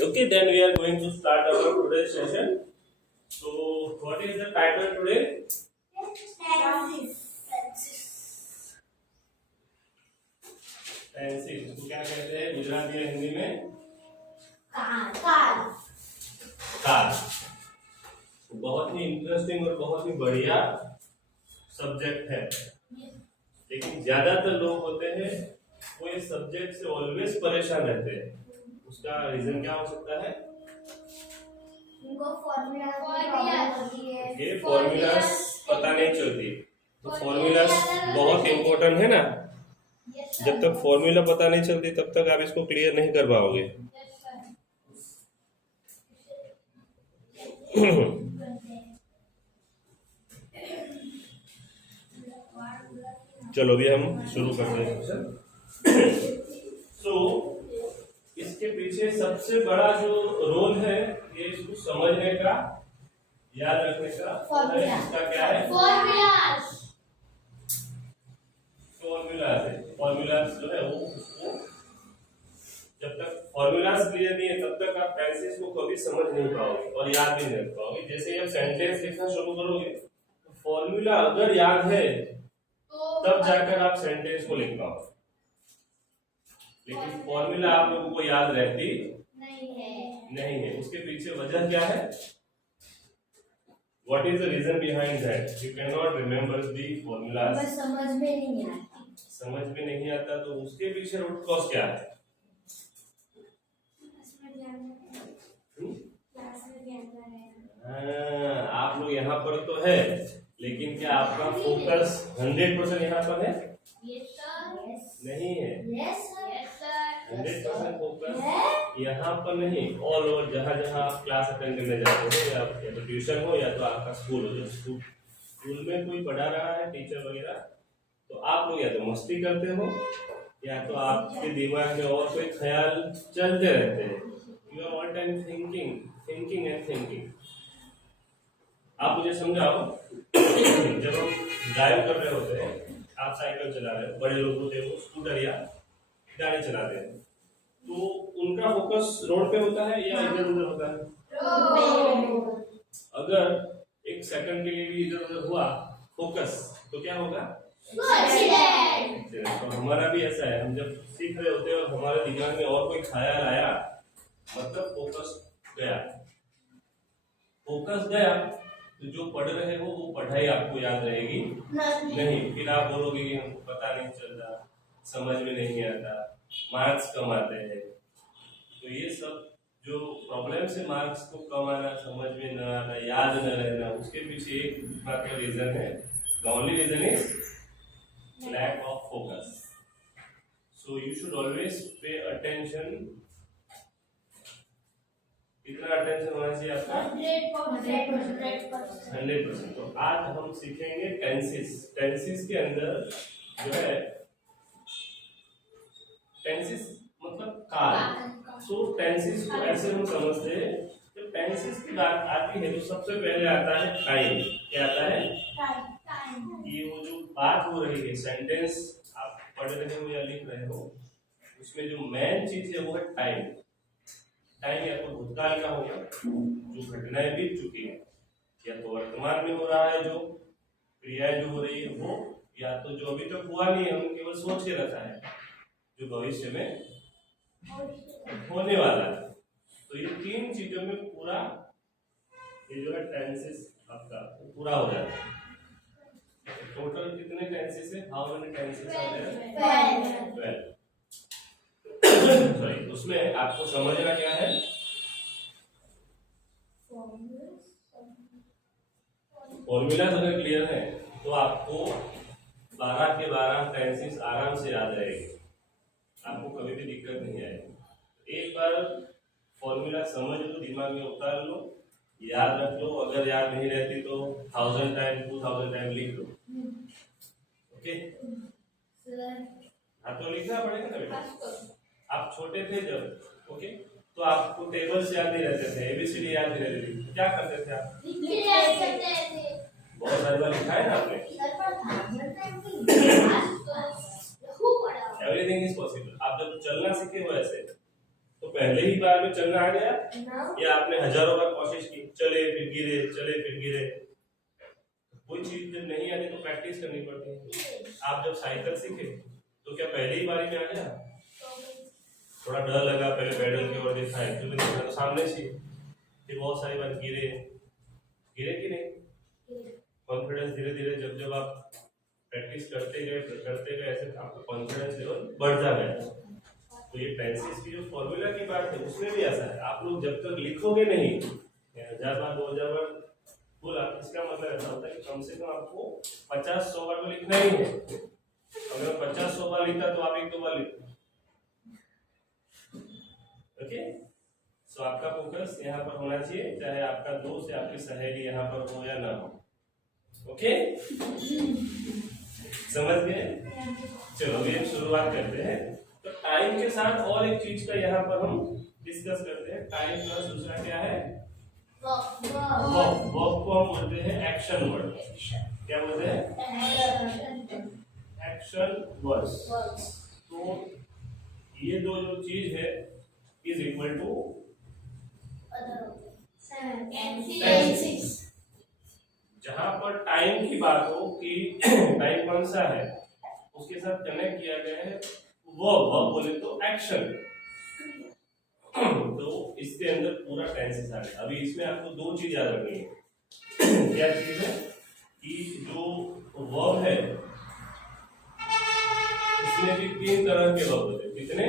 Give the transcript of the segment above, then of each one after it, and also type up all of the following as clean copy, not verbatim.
Okay, then we are going to start our today's session. So, what is the title today? Pencil इसको क्या कहते हैं गुजराती या हिंदी में? कार। बहुत ही इंटरेस्टिंग और बहुत ही बढ़िया सब्जेक्ट है, लेकिन ज्यादातर लोग होते हैं वो इस सब्जेक्ट से ऑलवेज परेशान रहते हैं। उसका रीजन क्या हो सकता है? उनको फॉर्मूलास पता नहीं चलती। तो फॉर्मूलास बहुत इम्पोर्टेंट है ना। जब तक फॉर्मूला पता नहीं चलती तब तक आप इसको क्लियर नहीं कर पाओगे। चलो अभी हम शुरू करते हैं। तो इसके पीछे सबसे बड़ा जो रोल है ये इसको समझने का, याद रखने का, इसका क्या है? फॉर्मूलास जो है वो उसको जब तक फॉर्मूलास क्लियर नहीं है तब तक आप टेंसेस को कभी समझ नहीं पाओगे और याद भी नहीं रख पाओगे। जैसे ही आप सेंटेंस लिखना शुरू करोगे तो फॉर्मूला अगर याद है तब जाकर आप सेंटेंस को लिख पाओगे, लेकिन फॉर्मूला आप लोगों को याद रहती नहीं है। उसके पीछे वजह क्या है? What is the reason behind that? You cannot remember the formulas. समझ में नहीं आता तो उसके पीछे रूट कॉज क्या है? आप लोग यहाँ पर तो है, लेकिन क्या आपका फोकस 100% यहाँ पर है? नहीं है। 100% फोकस यहाँ पर नहीं। ऑल ओवर जहाँ जहाँ आप क्लास अटेंड करने जाते हो या तो ट्यूशन हो या तो आपका स्कूल हो, जब स्कूल में कोई पढ़ा रहा है टीचर वगैरह, तो आप लोग या तो मस्ती करते हो या तो आपके दिमाग में और कोई ख्याल चलते रहते हैं। You are all time thinking and thinking. आप मुझे समझाओ, जब हम ड्राइव कर रहे होते हैं, आप साइकिल चला रहे हो, बड़े लोग होते हैं वो स्कूटर या गाड़ी चलाते हैं, तो उनका फोकस रोड पे होता है या इधर उधर होता है? अगर एक सेकंड के लिए भी इधर उधर हुआ फोकस तो क्या होगा? तो हमारा भी ऐसा है, हम जब सीख रहे होते हैं और हमारे दिमाग में और कोई ख्याल आया मतलब फोकस गया। फोकस गया तो जो पढ़ रहे हो वो पढ़ाई आपको याद रहेगी नहीं। फिर आप बोलोगे कि हमको पता नहीं चल रहा, समझ में नहीं आता, मार्क्स कम आते हैं। तो ये सब जो प्रॉब्लम से मार्क्स को कम आना, समझ में न आना, याद न रहना, उसके पीछे एक मात्र रीजन है। The only reason is lack of focus. So you should always pay attention. कितना अटेंशन होना चाहिए आपका? 100%। तो आज हम सीखेंगे टेंसेस। टेंसेस के अंदर जो है, टेंसेस मतलब काल। सो टेंसेस को ऐसे हम समझते हैं, जब टेंसेस की बात आती है तो सबसे पहले आता है टाइम। क्या आता है? ये वो जो बात हो रही है, सेंटेंस आप पढ़ रहे हो या लिख रहे हो, उसमें जो मेन चीज है वो है टाइम। टाइम या तो भूतकाल का होगा, जो घटनाएं बीत चुकी है, या तो वर्तमान में हो रहा है जो क्रियाएं जो हो रही है वो, या तो जो अभी तक हुआ नहीं है हम केवल सोच के रखा है जो भविष्य में होने वाला है। तो ये तीन चीजों में पूरा ये जो है टेंसेस आपका पूरा हो जाता है। टोटल कितने टेंसेस है? How many tenses are there? 12। Sorry, उसमें आपको समझना क्या है? फॉर्मूलाज अगर क्लियर है तो आपको 12 के 12 टेंसेस आराम से याद रहेंगे, आपको कभी भी दिक्कत नहीं आएगी। एक बार फॉर्मूला समझ लो, दिमाग में उतार लो, याद रख लो। अगर याद नहीं रहती तो 1000 टाइम 2000 टाइम लिख लो। ओके? हाँ, तो लिखना पड़ेगा ना बेटा। आप छोटे थे जब, ओके, तो आपको टेबल्स याद नहीं रहते थे, एबीसीडी याद नहीं रहती थी, क्या करते थे आप? बहुत सारी बार लिखा है ना आपने। Everything is possible. आप जब चलना सीखे हो ऐसे, तो पहले ही बार में चलना आ गया, No. या आपने हजारों बार कोशिश की, चले फिर गिरे, चले फिर गिरे। कोई चीज जब नहीं आती तो प्रैक्टिस करनी पड़ती है। आप जब साइकिल सीखे तो क्या पहले ही बारी में आ गया? थोड़ा डर लगा, पहले पैडल की ओर देखा, एक्चुअली देखा तो सामने से, फिर बहुत सारी बार गिरे, गिरे कि नहीं? कॉन्फिडेंस धीरे धीरे जब आप प्रैक्टिस करते गए ऐसे आपका कॉन्फिडेंस लेवल बढ़ता गया। तो ये पेंसिल्स की जो फॉर्मूला की बात है उसमें भी ऐसा है, आप लोग जब तक लिखोगे नहीं 1000 बार 2000 बार बोला, इसका मतलब ऐसा होता है कि कम से कम आपको 50-100 बार तो लिखना ही है। अगर 50-100 बार लिखा तो आप 1-2 बार लिखो। ओके, सो आपका फोकस यहाँ पर होना चाहिए, चाहे आपका दोस्त या आपकी सहेली यहाँ पर हो या ना हो। ओके, समझ गए? चलो अभी हम शुरुआत करते हैं। तो टाइम के साथ और एक चीज का यहाँ पर हम डिस्कस करते हैं। टाइम प्लस दूसरा क्या है? वर्ब को हम बोलते हैं एक्शन वर्ड। क्या बोलते हैं? Action words. तो ये दो जो चीज है इज इक्वल टू जहां पर टाइम की बात हो कि टाइम कौन सा है उसके साथ कनेक्ट किया गया है वर्ब बोले तो एक्शन। तो इसके अंदर पूरा टेंसेस आ गया। अभी इसमें आपको दो चीज याद रखनी है। क्या चीज है कि जो वर्ब है इसमें भी 3 तरह के वर्ब होते हैं। कितने?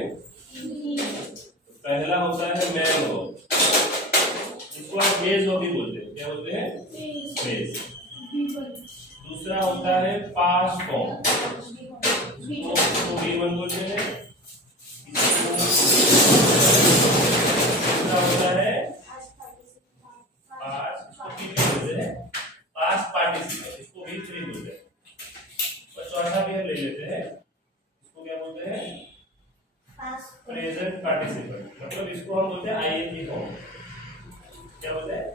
पहला होता है मैन वर्ब, इसको आप बेस वर्ब भी बोलते हैं। क्या बोलते हैं? बेस। दूसरा होता है पास्ट फॉर्म, इसको V1 बोलते हैं। दूसरा होता है पास्ट पार्टिसिपल, इसको V3 बोलते हैं। और चौथा भी हम ले लेते हैं, इसको क्या बोलते हैं? प्रेजेंट पार्टिसिपल, मतलब इसको हम बोलते हैं ING फॉर्म। क्या बोलते हैं?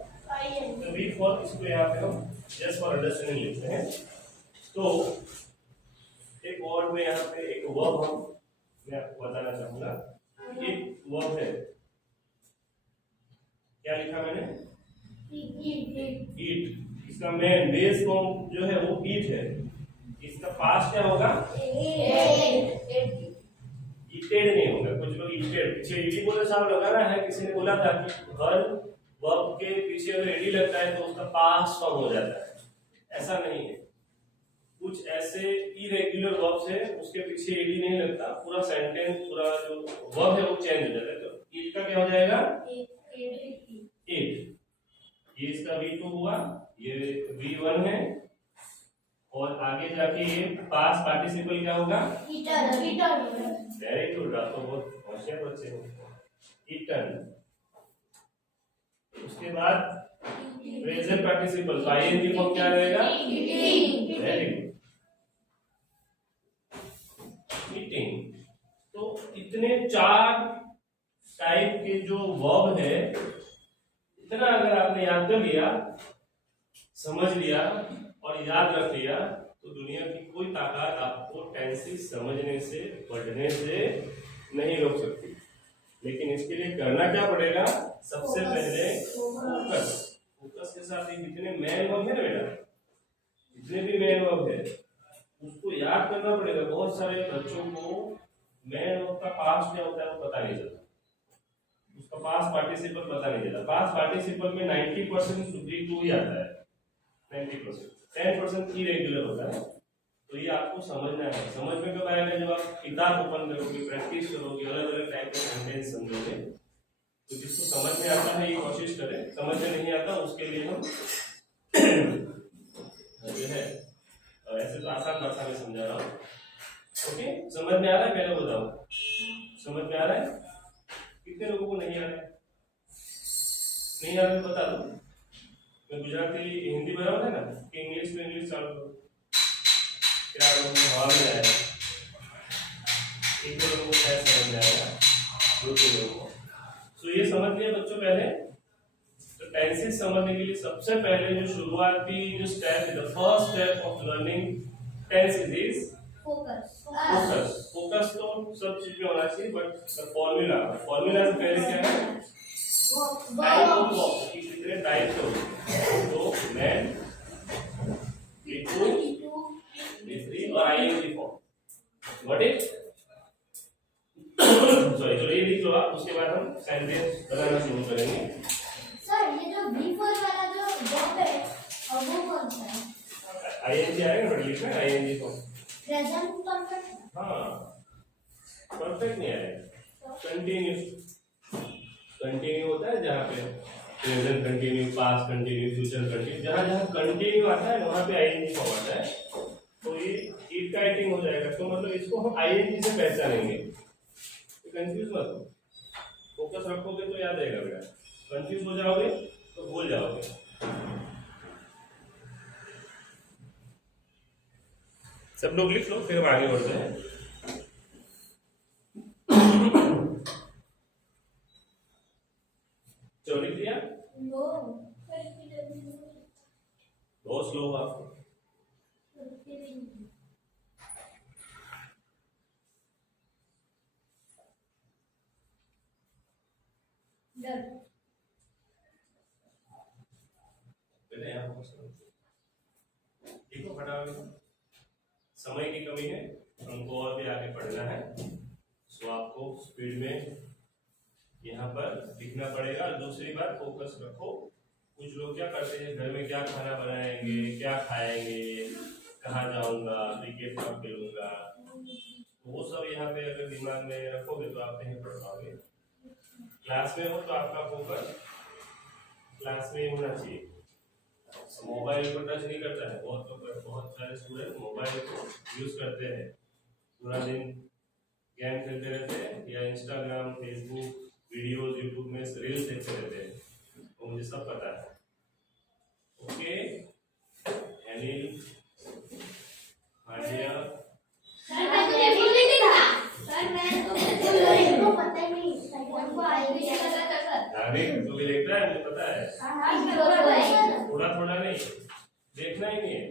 तो V4 इसको यहाँ पे हम जस्ट फॉर अंडरस्टैंडिंग लिखते हैं। तो एक वर्ड में यहाँ पे एक वर्ब मैं आपको बताना चाहूंगा। एक वर्ब है, क्या लिखा मैंने? ईट। इसका मेन बेस फॉर्म जो है वो ईट है। इसका पास्ट क्या होगा? ईटेड नहीं होगा। कुछ लोग ईटेड पीछे ईडी बोले साहब लगाना है। किसी ने बोला था कि हर वर्ब के पीछे अगर ईडी लगता है तो उसका पास्ट फॉर्म हो जाता है। ऐसा नहीं है। कुछ ऐसे इरेगुलर वर्ब्स है उसके पीछे ईडी नहीं लगता, पूरा सेंटेंस पूरा जो वर्ब है वो चेंज हो जाता है। तो ईट का क्या हो जाएगा? ईट। ये इसका V2 हुआ, ये V1 है। और आगे जाके ये पास्ट पार्टिसिपल क्या होगा? वेरी गुड, आप तो बहुत होशियार बच्चे हो। ईटन। उसके बाद प्रेजेंट पार्टिसिपल, तो ING फॉर्म क्या रहेगा? Very good, eating. तो इतने 4 टाइप के जो वर्ब है, इतना अगर आपने याद कर लिया, समझ लिया और याद रख लिया तो दुनिया की कोई ताकत आपको टेंसेस समझने से, पढ़ने से नहीं रोक सकती। लेकिन इसके लिए करना क्या पड़ेगा? सबसे पहले फोकस के साथ ये जितने मेन वर्ब है ना बेटा, जितने भी मेन वर्ब है उसको याद करना पड़ेगा। बहुत सारे बच्चों को मेन वर्ब का पास्ट क्या होता है वो पता नहीं चलता, उसका पास्ट पार्टिसिपल पता नहीं चलता। पास्ट पार्टिसिपल में 90% V2 ही आता है, 90%। 10% इरेगुलर होता है। तो ये आपको समझना है। समझ में कब आएगा? जब आप किताब ओपन करोगे, प्रैक्टिस करोगे, अलग अलग टाइप के सेंटेंस समझोगे। तो जिसको समझ में आता है ये कोशिश करें, समझ में नहीं आता उसके लिए हम जो है ऐसे तो आसान भाषा में समझा रहा हूँ। ओके, समझ में आ रहा है? पहले बताओ, समझ में आ रहा है? कितने लोगों को नहीं आ रहा है? नहीं आ रहा है बता दो। मैं गुजराती हिंदी बनाऊँ है ना कि इंग्लिश में इंग्लिश चालू करो। क्या लोगों को हवा में आएगा? एक दो लोगों को क्या समझ में आएगा? 2-3 लोगों को। तो ये समझ लिया बच्चों पहले। तो टेंसेस समझने के लिए सबसे पहले जो शुरुआती जो स्टेप है, the first step of learning tenses is focus focus तो सब चीज में होना चाहिए, बट फॉर्मूला फॉर्मूला से पहले क्या है, टाइप ऑफ वर्क कि कितने टाइप हो, तो मैन B2 B3 और ING form what is sorry, तो ये लिख लो आप, उसके बाद हम सेंटेंस बनाना शुरू करेंगे। सर ये जो B4 वाला जो वर्ब है और वो कौन सा है? आईएनजी आएगा ना, लिखना है आईएनजी फॉर्म। Present perfect. हाँ, परफेक्ट नहीं आएगा, कंटिन्यूस कंटिन्यू होता है जहाँ पे present continue, past continue, future continue, जहाँ जहाँ कंटिन्यू आता है वहाँ पे आईएनजी फॉर्म आता है, तो ये ईट का राइटिंग हो जाएगा। तो मतलब इसको हम आईएनजी से पहचानेंगे, कंफ्यूज मत हो, फोकस रखोगे तो याद रहेगा बेटा, कंफ्यूज हो जाओगे तो भूल जाओगे। सब लोग लिख लो, फिर हम आगे बढ़ते हैं। चलो लिख दिया, बहुत स्लो हुआ आपको। पहले यहाँ देखो, फटाफट, समय की कमी है, हमको और भी आगे पढ़ना है, सो आपको स्पीड में यहाँ पर लिखना पड़ेगा। दूसरी बात, फोकस रखो। कुछ लोग क्या करते हैं, घर में क्या खाना बनाएंगे, क्या खाएंगे, कहाँ जाऊंगा, क्रिकेट कब खेलूंगा, वो सब यहाँ पे अगर दिमाग में रखोगे तो आप नहीं पढ़ पाओगे। क्लास में हो तो आपका फोकस क्लास में होना चाहिए, मोबाइल को टच नहीं करता है। बहुत सारे स्टूडेंट मोबाइल को यूज करते हैं, पूरा दिन गेम खेलते रहते हैं या इंस्टाग्राम, फेसबुक, वीडियोस, यूट्यूब में रील्स देखते रहते हैं, तो मुझे सब पता है। ओके, अनिल, हानिया, सर मैं तो बिल्कुल नहीं लिखा, सर मैं तो बिल्कुल नहीं, को पता ही नहीं, हमको आई भी नहीं लगा था सर। अरे तू भी देखता है, मुझे पता है, थोड़ा थोड़ा नहीं, देखना ही नहीं है।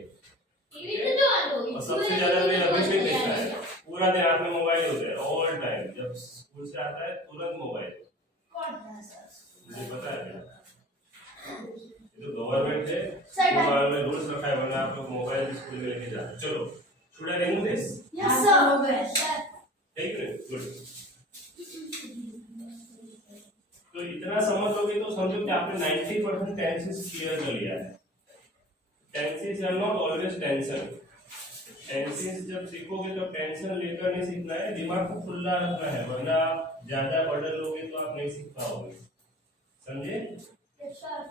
टीवी पे जो आ लो, और सबसे ज्यादा मैं अभिषेक देखता है, पूरा दिन हाथ में मोबाइल होता है, ऑल टाइम, जब स्कूल से आता है तुरंत मोबाइल। कौन था सर? मुझे पता है, ये तो गवर्नमेंट है, सर गवर्नमेंट ने रूल्स रखा है, वरना आप लोग मोबाइल स्कूल में लेके जाते। चलो, should I remove this? Yes sir. ठीक है, गुड। तो इतना समझ लोगे तो समझो कि आपने 90% टेंसेस क्लियर कर लिया है। Tenses are not always tension. Tenses जब सीखोगे तो टेंशन लेकर नहीं सीखना है, दिमाग को खुला रखना है, वरना आप ज्यादा बर्डन लोगे तो आप नहीं सीख पाओगे, समझे? Yes sir.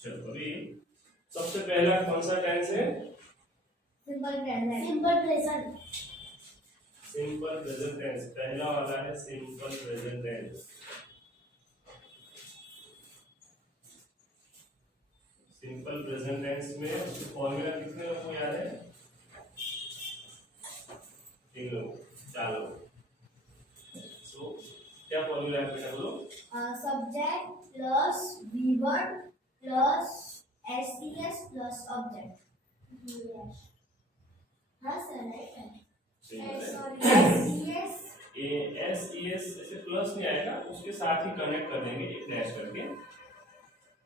चलो, अभी सबसे पहला कौन सा टेंस है? Simple present. Simple present. Simple present tense पहला वाला है, simple present tense. Simple present tense में फॉर्मूला कितने लोगों को याद है? 3 लोग, 4 लोग। सो क्या फॉर्मूला है बेटा, बोलो? Subject plus V1 plus SES plus object. हाँ सर, राइट है। SES ऐसे प्लस नहीं आएगा, उसके साथ ही कनेक्ट कर देंगे एक डैश करके।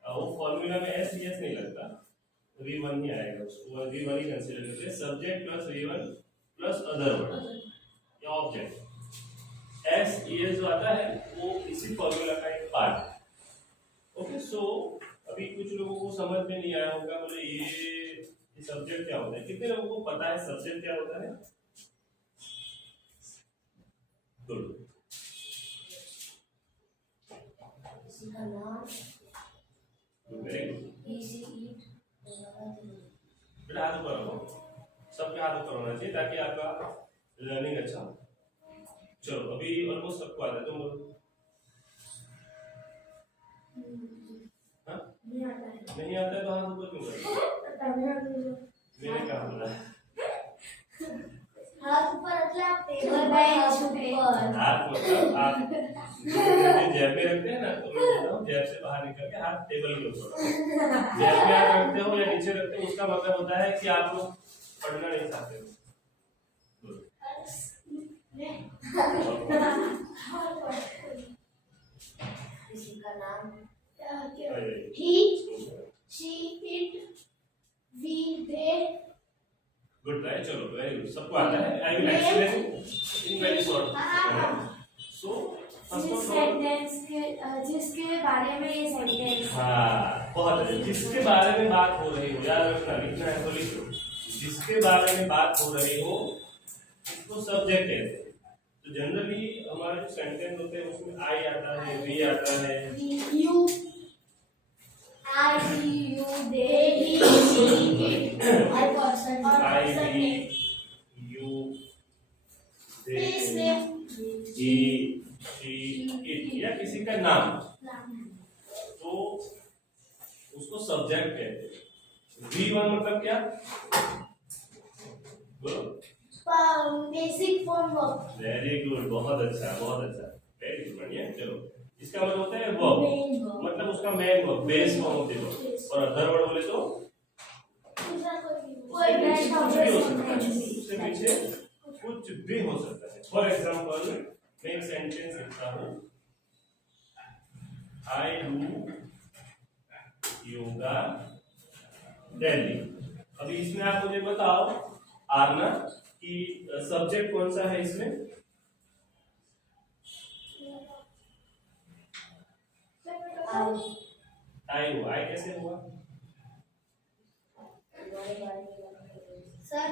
वो फॉर्मूला में SES नहीं लगता, V1 ही आएगा, उसको V1 ही कंसीडर करते हैं। Subject plus V1 plus other word या ऑब्जेक्ट। SES जो आता है वो इसी फॉर्मूला का एक पार्ट है। ओके, सो अभी कुछ लोगों को समझ में नहीं आया होगा, बोले ये सब्जेक्ट क्या होता है? कितने लोगों को पता है सब्जेक्ट क्या होता है? गुड। Very good. बेटा हाथ ऊपर रखो, सबके हाथ ऊपर होना चाहिए ताकि आपका लर्निंग अच्छा हो। चलो, अभी ऑलमोस्ट सबको आता है, तुम बोलो। हाँ? नहीं आता है तो हाथ ऊपर क्यों कर? मैंने कहा बोला हाथ ऊपर रखले आप टेबल बेंच ऊपर। हाथ मतलब आप जेब में रखते हैं ना, तो मैं बोलता हूँ जेब से बाहर निकल के हाथ टेबल के ऊपर। जेब में आप रखते हो या नीचे रखते हो, उसका मतलब होता है कि आप लोग पढ़ना नहीं चाहते हो? Good. किसी का नाम अरे, he, she, it, we, they. Good right, चलो वेरी गुड, सबको आता है। I will explain in very short. So first of all, जिसके बारे में ये सेंटेंस हाँ बहुत अच्छे, जिसके बारे में बात हो रही हो, याद रखना, लिखना है तो लिखो। जिसके बारे में बात हो रही हो उसको सब्जेक्ट कहते हैं। तो जनरली हमारे जो सेंटेंस होते हैं उसमें आई आता है, वी आता है, you, I, you, they, he, she, it, I person, I we you they he she it, या किसी का नाम, तो उसको सब्जेक्ट कहते हैं। V1 मतलब क्या? बोलो। Basic form verb. Very good, बहुत अच्छा, बहुत अच्छा, वेरी गुड, बढ़िया। चलो, इसका मतलब होता है वर्ब, मतलब उसका मेन वर्ब, बेस फॉर्म होती है। और अदर वर्ड बोले तो कोई कुछ भी हो सकता है, उससे पीछे कुछ भी हो सकता है। फॉर एग्जाम्पल मैं एक सेंटेंस लिखता हूँ, आई डू योगा डेली। अभी इसमें आप मुझे बताओ आरना कि सब्जेक्ट कौन सा है इसमें? आई हुआ, आई कैसे हुआ? सर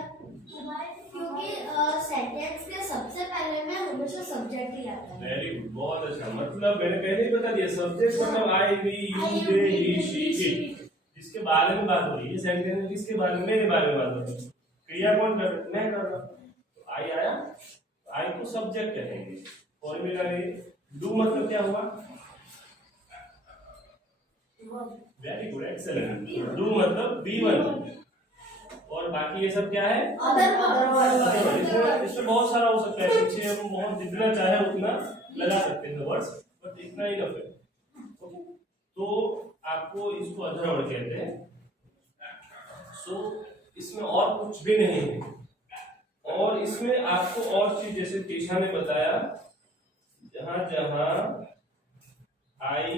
क्योंकि सेंटेंस के सबसे पहले में हमेशा सब्जेक्ट ही आता है। वेरी गुड, बहुत अच्छा। मतलब मैंने पहले ही बता दिया, सब्जेक्ट मतलब I we you they he she it, जिसके बारे में बात हो रही है। सेंटेंस में किसके बारे में? मेरे बारे में बात हो रही है। क्रिया कौन कर रहा है? मैं कर रहा हूँ। तो आई आया, आई को सब्जेक्ट कहेंगे। फॉर्मूला है, डू मतलब क्या हुआ? Very good, excellent. डू मतलब B1, और बाकी ये सब क्या है? इसमें बहुत सारा हो सकता है, पीछे हम बहुत जितना चाहे उतना लगा सकते हैं वर्ड्स, बट इतना ही नफ है। तो आपको इसको अदर वर्ड कहते हैं। सो इसमें और कुछ भी नहीं है, और इसमें आपको और चीज, जैसे टीशा ने बताया, जहां जहां आई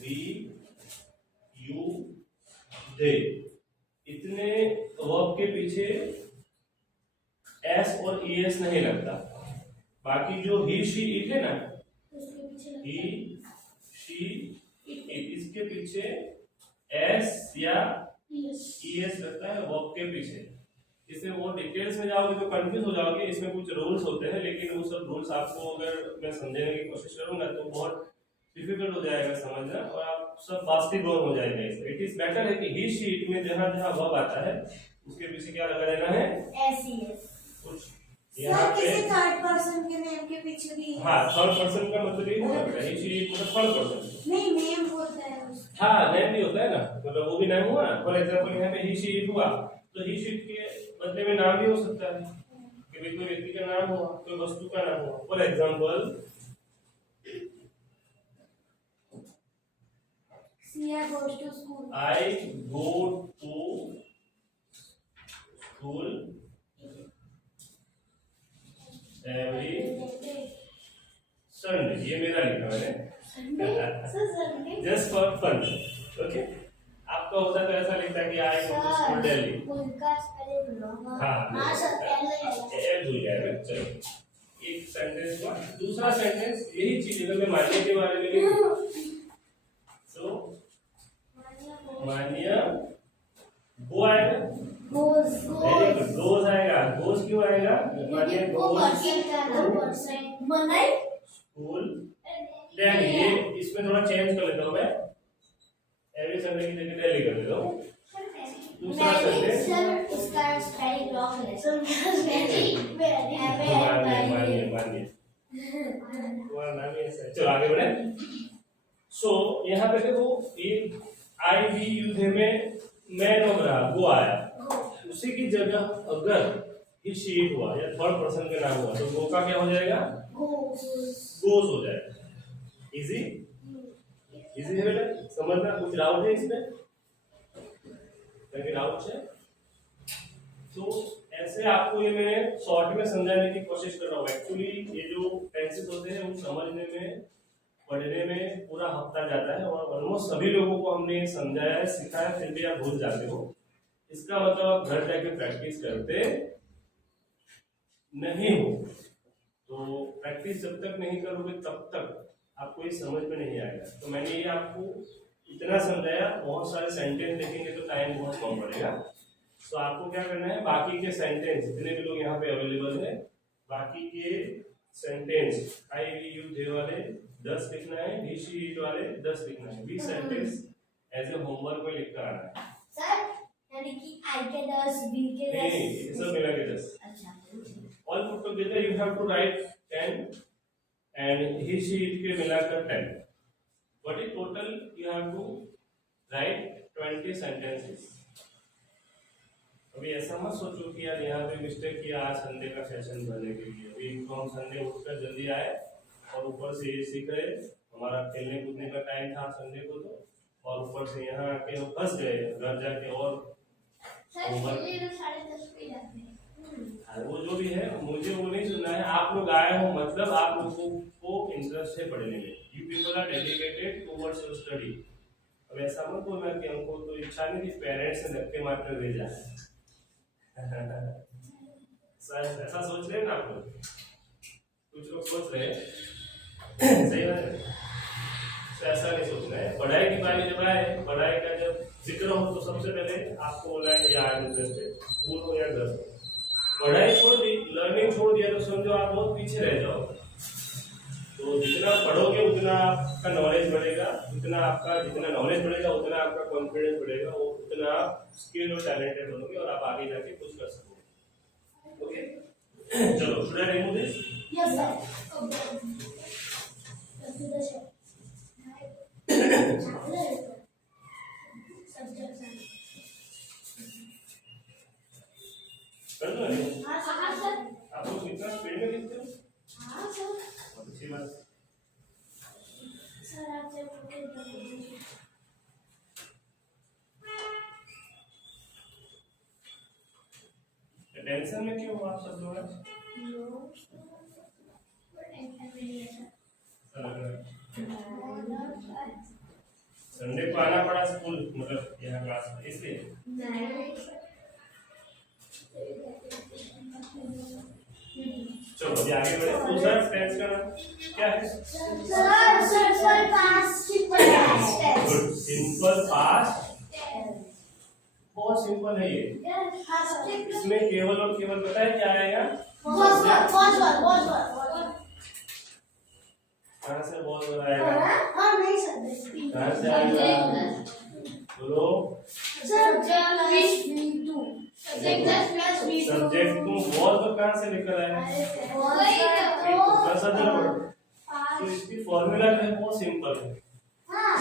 वी यू दे इतने वर्ब के पीछे एस और ईएस नहीं लगता। बाकी जो ही शी इट है ना, ही शी इट, इसके पीछे एस या ईएस लगता है वर्ब के पीछे। इसमें वो डिटेल्स में जाओगे तो कंफ्यूज हो जाओगे। इसमें कुछ रूल्स होते हैं, लेकिन वो सब रूल्स आपको अगर मैं समझने की कोशिश करूंगा तो बहुत डिफिकल्ट हो जाएगा समझना, और आप सब बास्केटबॉल हो जाएगा इसमें। इट इज बेटर है कि ही शीट में जहां जहां वर्ब आता है उसके पीछे क्या लगा देना है? कुछ यहाँ पे थर्ड पर्सन के नेम के पीछे भी। हाँ, थर्ड पर्सन का मतलब ये हो सकता है, ही शीट मतलब थर्ड पर्सन। नहीं, नेम होता है उसका। हाँ, नेम भी होता है ना, मतलब वो भी नाम हुआ। फॉर एग्जांपल यहाँ पे ही शीट हुआ, तो ही शीट के बदले में नाम भी हो सकता है कि भाई कोई व्यक्ति का नाम हुआ, कोई वस्तु का नाम हुआ। For example Sia goes to school. I go to school every Sunday। ये मेरा लिखा मैंने, जस्ट फॉर फन। ओके, आपका होता तो ऐसा लिखता कि आई गो टू स्कूल डेली। उनका स्पेलिंग रॉन्ग है। हाँ सर पहले ए भूल गया मैं। चलो, एक सेंटेंस हुआ। दूसरा सेंटेंस यही चीज, अगर मैं मान्य के बारे में लिखूं तो मान्य गो आएगा, गोज गोज आएगा। गोज क्यों आएगा? मान्य गोज स्कूल डेली। ये इसमें थोड़ा चेंज कर लेता हूँ मैं, एवरी संडे की जगह डेली कर देता हूँ। दूसरा सेंटेंस सर उसका स्पेलिंग रॉन्ग है। सर मान्य तुम्हारा नाम ही ऐसा है। चलो आगे बढ़े। सो यहाँ पे देखो, ये आई वी यू दे में मैं नाम रहा, वो आया, उसी की जगह अगर ही शीट हुआ या थर्ड पर्सन का नाम हुआ तो वो का क्या हो जाएगा? गोज हो जाएगा। इजी इजी है बेटा, समझना। कुछ डाउट है इसमें? क्या डाउट है? तो ऐसे आपको ये मैं शॉर्ट में समझाने की कोशिश कर रहा हूँ। एक्चुअली ये जो टेंसेस होते हैं वो समझने में पढ़ने में पूरा हफ्ता जाता है और ऑलमोस्ट सभी लोगों को हमने समझाया है, सिखाया, फिर भी आप भूल जाते हो। इसका मतलब आप घर जाके प्रैक्टिस करते नहीं हो। तो प्रैक्टिस जब तक नहीं करोगे तब तक आपको ये समझ में नहीं आएगा। तो मैंने ये आपको इतना समझाया, बहुत सारे सेंटेंस देखेंगे तो टाइम बहुत कम पड़ेगा। तो आपको क्या करना है, बाकी के सेंटेंस जितने भी लोग यहाँ पे अवेलेबल है, बाकी के sentence I we you they वाले 10 लिखना है, ही शी इट वाले 10 लिखना है। 20 सेंटेंस एज ए होमवर्क में लिख कर आना है। सर यानी कि आई के 10 बी के 10 नहीं, ये सब मिला के 10। अच्छा all put together you have to write 10 and he she it के मिलाकर 10, but in total you have to write 20 sentences. अभी ऐसा मत सोचो कि यार यहाँ पे मिस्टेक किया आज संडे का सेशन भरने के लिए। अभी तो हम संडे उठकर जल्दी आए और ऊपर से ये सीख रहे, हमारा खेलने कूदने का टाइम था संडे को, तो और ऊपर से यहाँ आके हम फंस गए घर जाके। और वो जो भी है मुझे वो नहीं सुनना है, आप लोग आए हो मतलब आप लोगों को इंटरेस्ट है पढ़ने में। You people are dedicated towards your study. अब ऐसा मत बोलना कि हमको तो इच्छा नहीं थी, पेरेंट्स ने धक्के मारकर भेजा है। ऐसा सोच रहे हैं ना आप लोग, कुछ लोग सोच रहे हैं सही बात है। तो ऐसा नहीं सोचना है। पढ़ाई की बारी जब आए, पढ़ाई का जब जिक्र हो तो सबसे पहले आपको बोला है या इंटरेस्टेड, स्कूल हो या घर। पढ़ाई छोड़ दी, लर्निंग छोड़ दिया तो समझो आप बहुत पीछे रह जाओ। तो जितना पढ़ोगे उतना आपका नॉलेज बढ़ेगा, जितना नॉलेज बढ़ेगा उतना आपका कॉन्फिडेंस बढ़ेगा, उतना आप स्किल और टैलेंटेड बनोगे और आप आगे जाके कुछ कर सकोगे। ओके, चलो should I remove this? Yes sir. कर दो ना? हाँ सर। आप लोग कितना स्पीड में लिखते हो? हाँ सर। बहुत अच्छी बात। सर आप टेंशन में क्यों हो आप सब लोग? संडे को आना पड़ा स्कूल, मतलब यहाँ क्लास में, इसलिए? चलो अभी आगे बढ़े। दूसरा टेंस का नाम क्या है? Simple past tense. Good, simple past. बहुत सिंपल है ये। इसमें केवल और केवल पता है क्या आएगा? कहाँ से बहुत बड़ा आएगा? कहाँ से आएगा? बोलो। सब्जेक्ट को बहुत कहाँ से लेकर आए? तो इसकी फॉर्मूला जो है बहुत सिंपल है।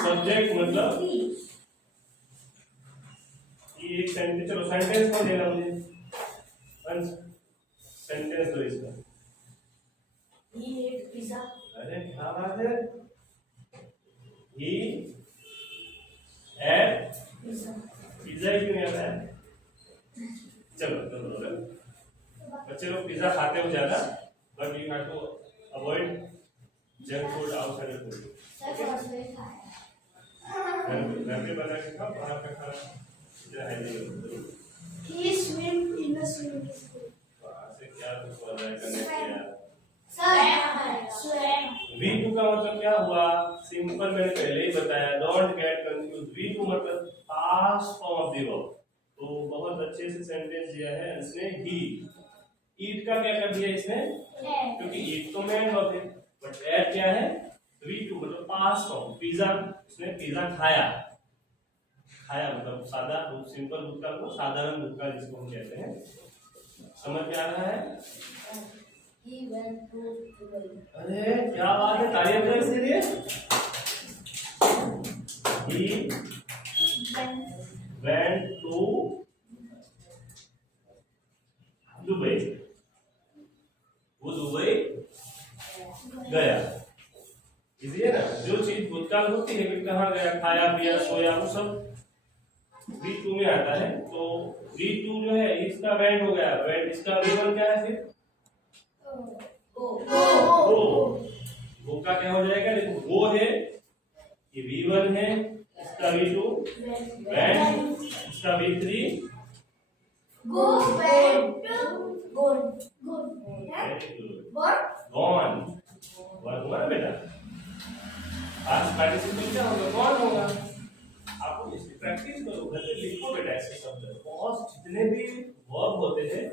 सब्जेक्ट मतलब ये एक सेंटेंस, चलो सेंटेंस कौन देना मुझे? सेंटेंस दो इसका। अरे क्या बात है, ही एट पिज्जा क्यों नहीं आता है? चलो बच्चे लोग पिज्जा खाते हो ज्यादा, but you have to avoid junk food, outside food. घर पे बना के खाओ, बाहर का खाना He swim in the swimming pool. क्या कुछ हो रहा है करने के यार? Swim. V2 का मतलब क्या हुआ? सिंपल, मैंने पहले ही बताया, डोंट गेट कंफ्यूज। V2 मतलब past form of the verb. तो बहुत अच्छे से सेंटेंस दिया है इसने। ही ईट का क्या कर दिया इसने? क्योंकि ईट तो मेन वर्ब है, बट एट क्या है? V2 मतलब पास्ट फॉर्म। पिज्जा, उसने पिज्जा खाया। खाया मतलब सादा, सिंपल भूतकाल को साधारण भूतकाल जिसको हम कहते हैं। समझ में आ रहा है? अरे क्या बात है, तालियां बजाओ इसके लिए। He went to Dubai. वो दुबई गया। इसी है ना, जो चीज भूतकाल होती है कि कहाँ गया, खाया पिया सोया, वो सब V2 में आता है, तो V2 जो है इसका बैंड हो गया, बैंड इसका V1 क्या है फिर वो का क्या हो जाएगा, देखो वो है ये V1 है, इसका V2 बैंड, इसका V3 गॉन। वर्क हुआ ना बेटा, आज पार्टिसिपेट क्या होगा, गॉन होगा। आपको इसकी प्रैक्टिस करो, घर पे लिखो बेटा ऐसे शब्द। बहुत जितने भी वर्ब होते हैं,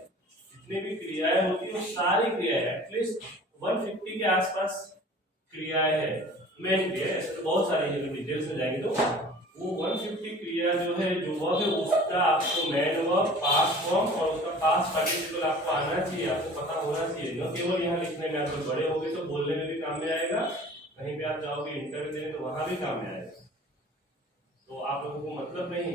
जितने भी क्रियाएं होती है, वो सारी क्रियाएं एटलीस्ट 150 के आसपास क्रियाएं है, मेन क्रिया। ऐसे तो बहुत सारी है, डिटेल्स में जाएंगे तो वो 150 क्रिया जो है, जो वर्ब है, उसका आपको मेन वर्ब, पास्ट फॉर्म और उसका पास्ट पार्टिसिपल आपको आना चाहिए, आपको पता होना चाहिए। न केवल यहाँ लिखने में, आप जब बड़े होगे तो बोलने में भी काम में आएगा, कहीं पे आप जाओगे इंटरव्यू देने तो वहां भी काम में आएगा। तो आप लोगों को मतलब नहीं,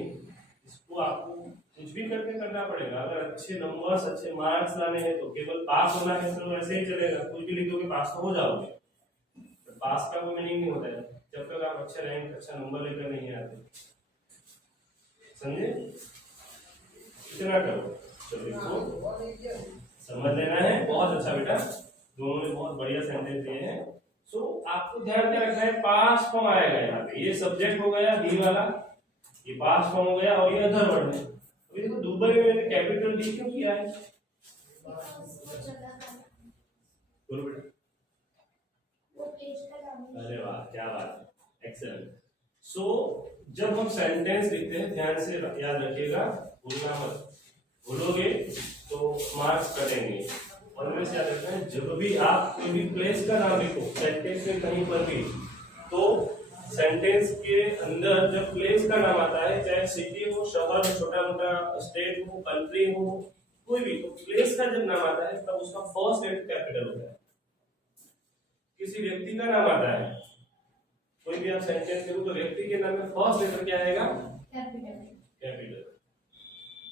इसको आपको कुछ भी करके करना पड़ेगा। अगर अच्छे नंबर्स, अच्छे मार्क्स लाने हैं तो केवल पास होना है तो ऐसे ही चलेगा, कुछ भी लिखोगे पास तो हो जाओगे। पास का कोई मीनिंग नहीं होता है जब तक आप अच्छा रैंक, अच्छा नंबर लेकर नहीं आते, समझे? इतना करो, चलो इसको समझ लेना है। बहुत अच्छा बेटा, दोनों ने बहुत बढ़िया सेंटेंस दिए हैं। सो आपको ध्यान क्या रखना है, पास्ट फॉर्म आएगा यहाँ पे, ये सब्जेक्ट हो गया डी वाला, ये पास्ट फॉर्म हो गया, और ये अदर वर्ड है। अभी देखो दुबई में मैंने कैपिटल डी क्यों किया है, बोलो बेटा। अरे वाह, क्या बात है, एक्सेलेंट। सो जब हम सेंटेंस लिखते हैं, ध्यान से याद रखिएगा, भूलना मत, भूलोगे तो मार्क्स कटेंगे। और मैं से याद रखना है, जब भी आप कोई भी प्लेस का नाम लिखो सेंटेंस में कहीं पर भी, तो सेंटेंस के अंदर जब प्लेस का नाम आता है, चाहे सिटी हो, शहर हो, छोटा मोटा स्टेट हो, कंट्री हो, कोई भी, तो प्लेस का जब नाम आता है तब उसका फर्स्ट लेटर कैपिटल होता है। किसी व्यक्ति का नाम आता है, कोई भी आप सेंटेंस करो तो व्यक्ति के नाम में फर्स्ट लेटर क्या आएगा, कैपिटल।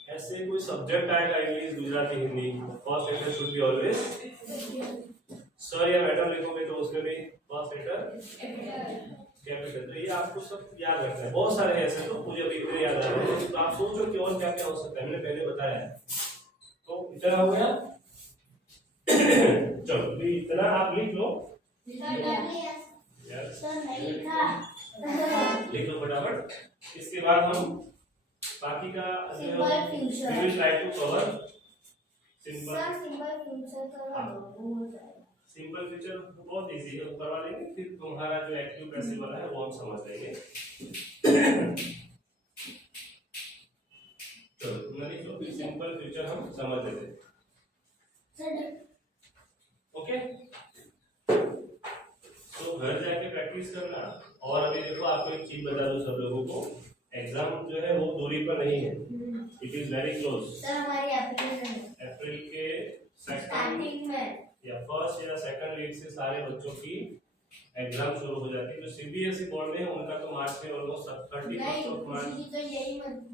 ऐसे कोई सब्जेक्ट आएगा, English, Gujarati, Hindi, first letter should be always sir या मैडम लिखोगे तो उसमें भी फर्स्ट लेटर कैपिटल। तो ये आपको सब याद रखना है। बहुत सारे ऐसे, तो मुझे अभी इतने याद आ रहे हैं, तो आप सोचो कि और क्या क्या हो सकता है, मैंने पहले बताया है। तो इतना हो गया, चलो तो इतना आप लिख लो, लिख लो फटाफट। इसके बाद हम बाकी का सिंपल फ्यूचर बहुत इजी है, करवा देंगे, फिर तुम्हारा जो एक्टिव पैसिव वाला है वो हम समझ लेंगे। चलो तुमने लिख लो, फिर सिंपल फ्यूचर हम समझ लेते हैं। ओके, तो घर जाके प्रैक्टिस करना। और अभी देखो, आपको एक चीज बता दूं सब लोगों को, एग्जाम जो है वो दूरी पर नहीं है, it is very close. Sir हमारी अप्रैल के स्टार्टिंग में या फर्स्ट या सेकंड वीक से सारे बच्चों की एग्जाम शुरू हो जाती है। जो सीबीएसई बोर्ड में है उनका तो मार्च में ऑलमोस्ट 30% ऑफ मार्च,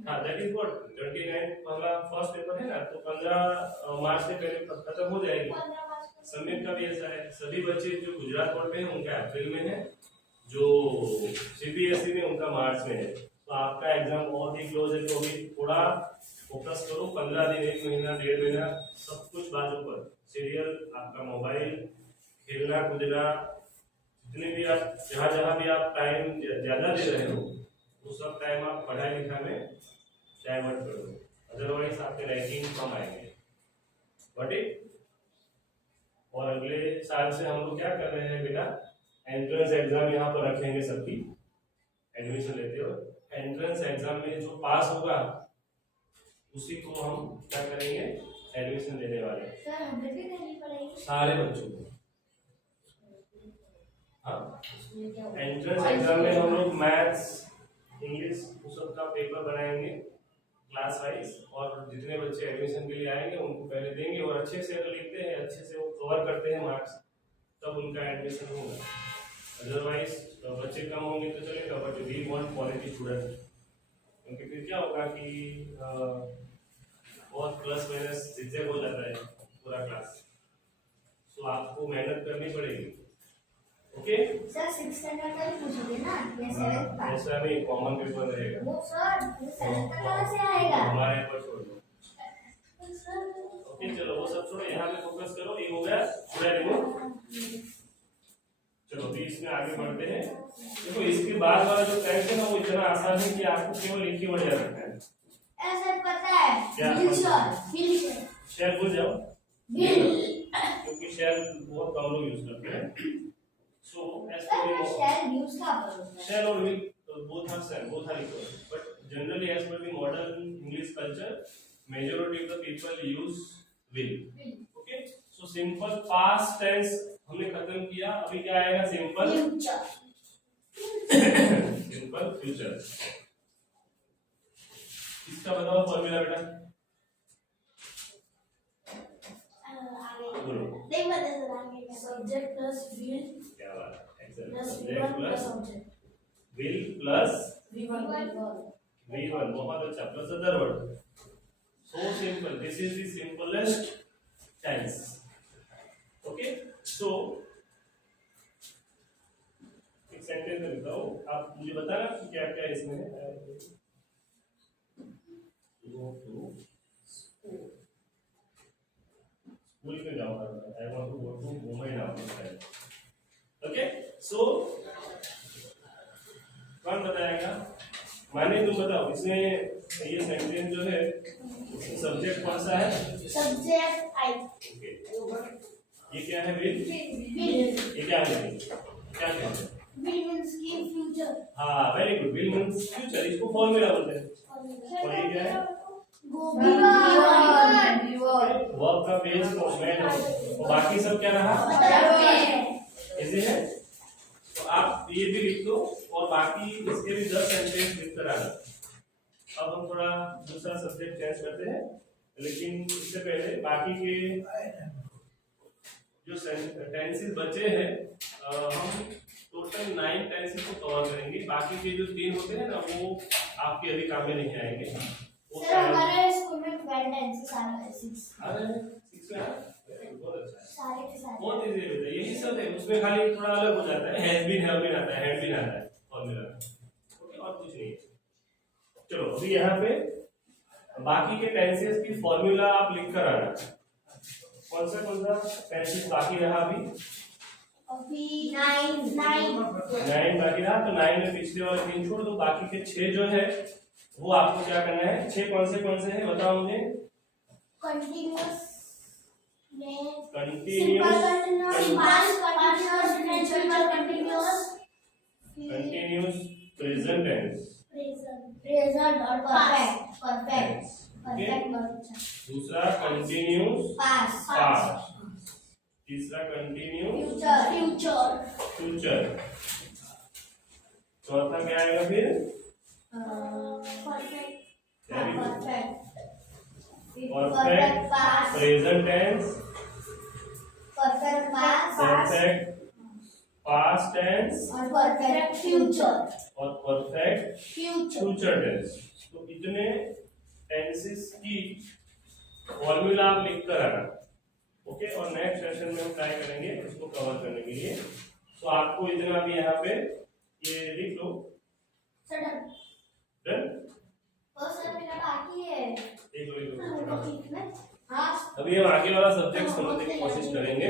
हाँ दैट इज व्हाट 29 वाला फर्स्ट पेपर है ना, तो 15 मार्च से पहले खत्म हो जाएगी। समिट का भी ऐसा है, सभी बच्चे जो गुजरात बोर्ड में है उनका अप्रैल में है, जो सीबीएसई में उनका मार्च में है। तो आपका एग्जाम बहुत ही क्लोज है, तो अभी थोड़ा फोकस करो। 15 दिन, 1 महीना, 1.5 महीना, सब कुछ बाजू पर, सीरियल, आपका मोबाइल, खेलना कूदना, जितने भी आप जहाँ भी आप टाइम ज्यादा दे रहे हो वो सब टाइम आप पढ़ाई लिखाई में डाइवर्ट कर दो, अदरवाइज आपके रैंकिंग कम आएंगे। बट और अगले साल से हम लोग क्या कर रहे हैं बेटा, एंट्रेंस एग्जाम यहाँ पर रखेंगे सबकी, एडमिशन लेते हो। एंट्रेंस एग्जाम में जो पास होगा उसी को हम क्या करेंगे, एडमिशन देने वाले हैं। सर हमें भी देनी पड़ेगी सारे बच्चों को। हाँ, एंट्रेंस एग्जाम में हम लोग मैथ्स, इंग्लिश उस सब का पेपर बनाएंगे क्लास वाइज, और जितने बच्चे एडमिशन के लिए आएंगे उनको पहले देंगे, और अच्छे से अगर लिखते हैं, अच्छे से वो कवर करते हैं मार्क्स, तब उनका एडमिशन होगा। अदरवाइज बच्चे कम होंगे तो चलेगा, but we want quality student, क्योंकि फिर क्या होगा कि बहुत प्लस माइनस रिजेक्ट हो जाता है पूरा क्लास। तो आपको मेहनत करनी पड़ेगी। ओके सर 6 स्टैंडर्ड का ही पूछोगे ना? ये 7th का ऐसा नहीं, कॉमन पेपर रहेगा। वो सर 7th का कहाँ से आएगा हमारे ऊपर छोड़ दो। ओके चलो वो सब छोड़ो, यहाँ पे फोकस करो। ये हो गया पूरा रिमूव। चलो अभी इसमें आगे बढ़ते हैं। देखो इसके बाद वाला जो टेंस है ना वो इतना आसान है कि आपको केवल एक ही वर्ड याद रखना है। ऐसा पता है क्या? बिल शेयर भूल जाओ बिल क्योंकि शेयर बहुत कम लोग यूज करते हैं। सो एज सर पर शेयर न्यूज़ का बोलते हैं शेयर और will both are same, both are equal, but generally as per the modern English culture majority of the people use will. Okay, so simple past tense हमने खत्म किया। अभी क्या आएगा? Simple future simple future. इसका बताओ formula बेटा। बोलो नहीं बता सब्जेक्ट प्लस विल क्या बात है। Excellent. Plus subject plus object will plus V1 v1, बहुत अच्छा, plus other word। So simple, this is the simplest tense। okay, so एक सेंटेंस में बताओ, आप मुझे बताना कि क्या क्या इसमें है। go to school, स्कूल में जाओ। I want to go to Mumbai now। okay, so कौन बताएगा? माने तुम बताओ। इसमें ये सेंटेंस जो है सब्जेक्ट कौन सा है? सब्जेक्ट आई ओके, ये क्या है? विल। विल ये क्या है? क्या कहते हैं? विल मींस की फ्यूचर हाँ very good, will means future. इसको फॉर्मूला बोलते हैं। और ये क्या है? वर्ब का बेस फॉर्मेट हो और बाकी सब क्या रहा? इजी है। तो आप ये भी लिख दो और बाकी इसके भी 10 सेंटेंस लिख कर आना। अब हम थोड़ा दूसरा सब्जेक्ट चेंज करते हैं, लेकिन इससे पहले बाकी के जो टेंसेस बचे हैं हम टोटल 9 टेंसेस को कवर करेंगे। बाकी के जो 3 होते हैं ना वो आपके अभी काम में नहीं आएंगे। वो सर हमारे स्कूल में 12 टेंसेस आना है 6 अरे 6 में बहुत अच्छा है, सारे के सारे बहुत इजी है बेटा। यही सब है, उसमें खाली थोड़ा अलग हो जाता है। हैज बीन, हैव बीन आता है, हैड बीन आता है फॉर्मूला। ओके, और कुछ नहीं है। चलो अभी यहाँ पे बाकी के टेंसेस की फॉर्मूला आप लिख कर आना। कौन सा टेंसेस बाकी रहा अभी? 9 बाकी रहा। तो 9 में पिछले वाले 3 छोड़ दो। बाकी के 6 जो है वो आपको क्या करना है? 6 कौन से हैं बताओ मुझे। Continuous continuous present tense present और परफेक्ट दूसरा कंटिन्यूस पास्ट, तीसरा कंटिन्यूस फ्यूचर, चौथा क्या आएगा फिर? Perfect present tense, perfect past tense और परफेक्ट फ्यूचर और परफेक्ट फ्यूचर टेंस। तो इतने टेंसेस की फॉर्मूला आप लिख कर आना। ओके, और नेक्स्ट सेशन में हम ट्राई करेंगे इसको कवर करने के लिए। तो आपको इतना भी यहाँ पे ये लिख लो। डन? एक दो हाँ अभी हम आगे वाला सब्जेक्ट समझने की कोशिश करेंगे।